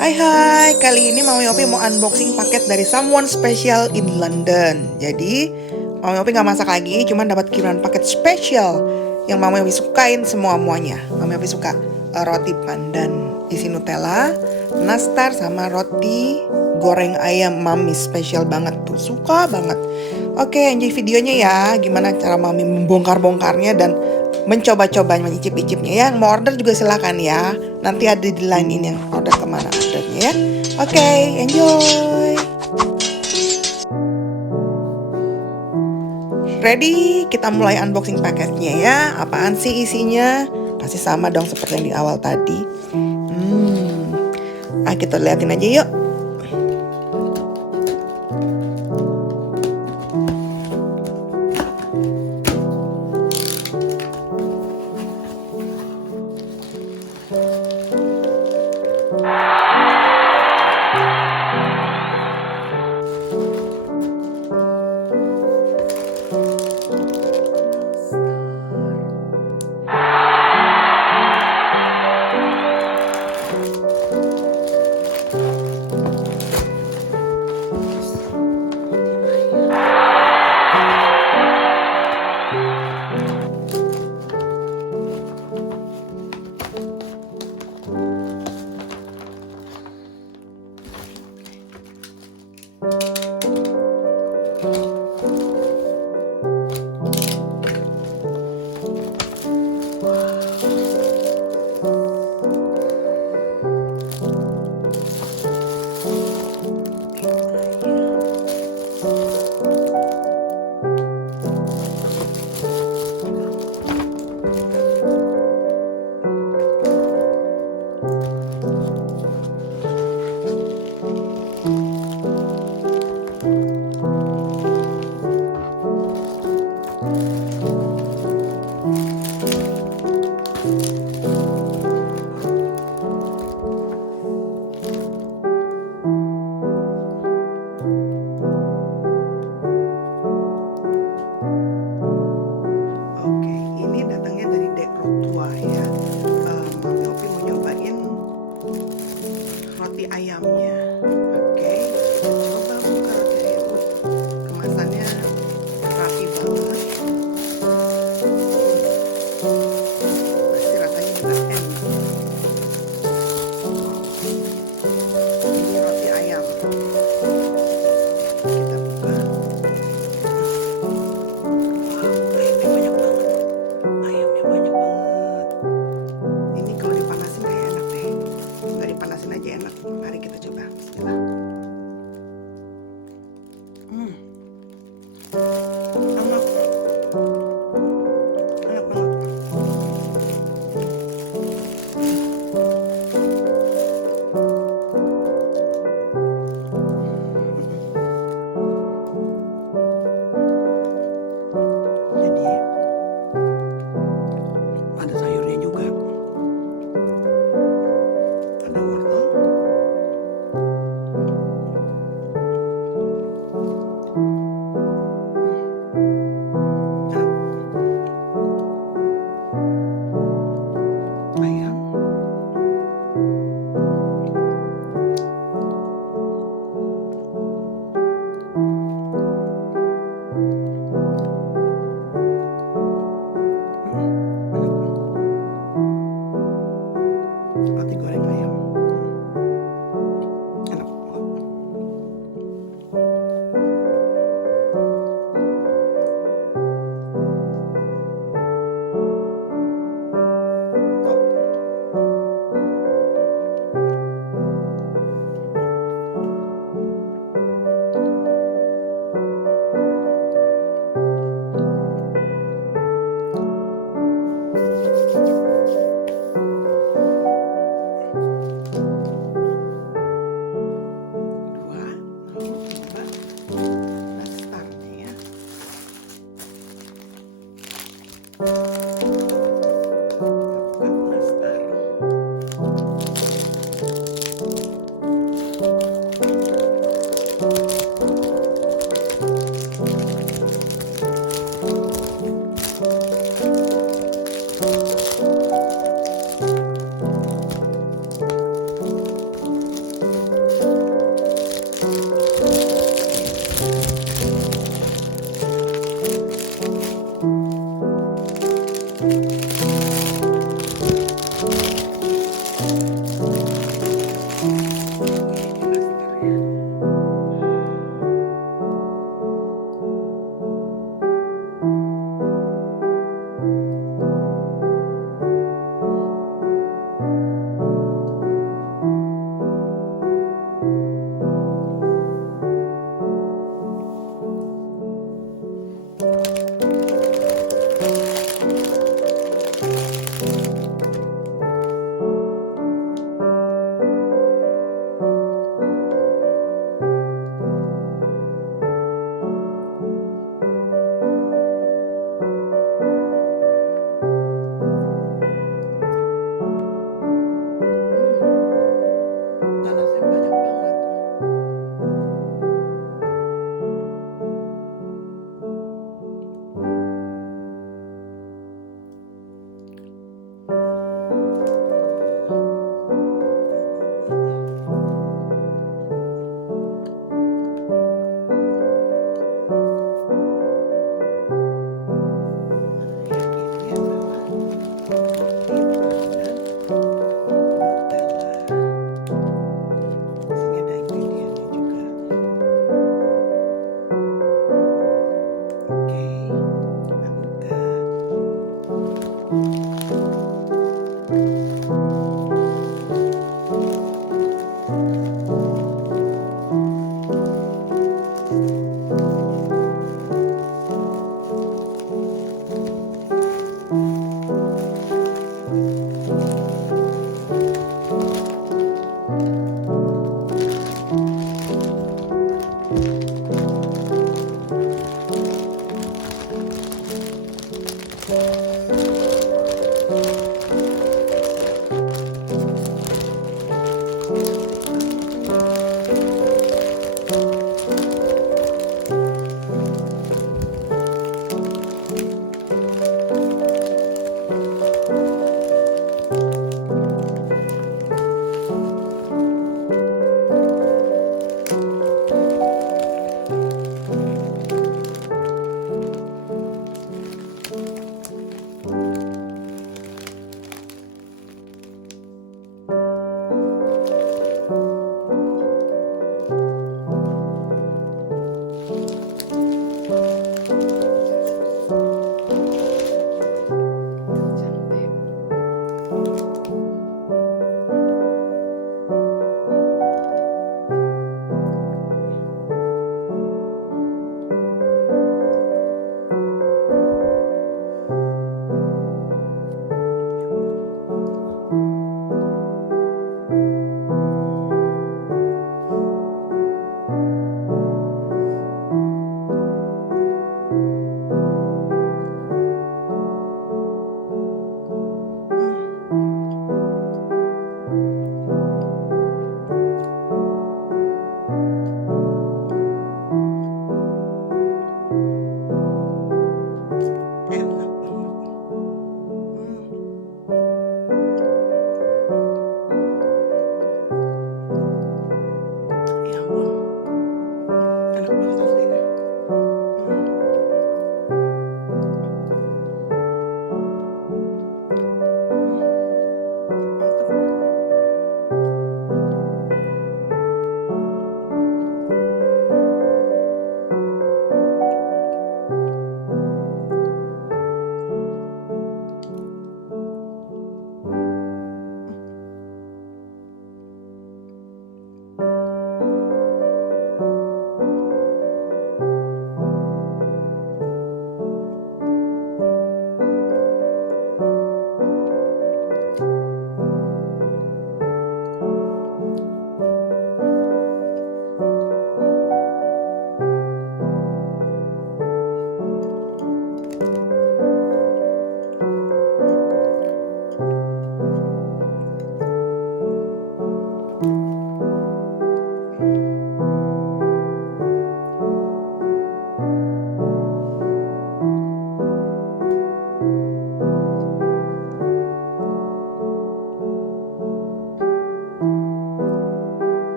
Hai hai, kali ini Mami Opi mau unboxing paket dari someone special in London. Jadi Mami Opi gak masak lagi, cuman dapat kiriman paket spesial yang Mami Opi sukain semuanya. Mami Opi suka roti pandan isi nutella, nastar sama roti goreng ayam. Mami spesial banget tuh, suka banget. Oke, enjoy videonya ya. Gimana cara Mami membongkar-bongkarnya dan mencoba-coba mencicip-icipnya ya. Yang mau order juga silakan ya. Nanti ada di line ini yang order kemana ordernya ya. Oke, enjoy. Ready? Kita mulai unboxing paketnya ya. Apaan sih isinya? Pasti sama dong seperti yang di awal tadi. Kita liatin aja yuk. Oke, ini datangnya dari Rotua ya. Mami Opi mau nyobain roti ayamnya. Oke, kita coba buka roti ayam. Kemasannya rapi banget. Pasti rasanya juga enak. Ini roti ayam. Kita buka. Ayamnya banyak banget. Ayamnya banyak banget. Ini kalau dipanasin kayak enak deh. Nggak dipanasin aja enak. Mari kita coba. Bismillah. Enak. Enak banget. Jadi ada sayurnya juga. Ada wortel,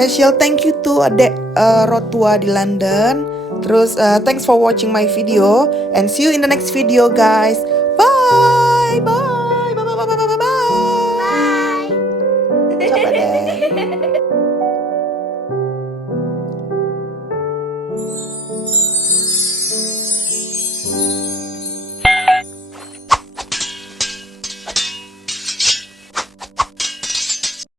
Special thank you to Adek Rotua di London. Terus thanks for watching my video and see you in the next video guys.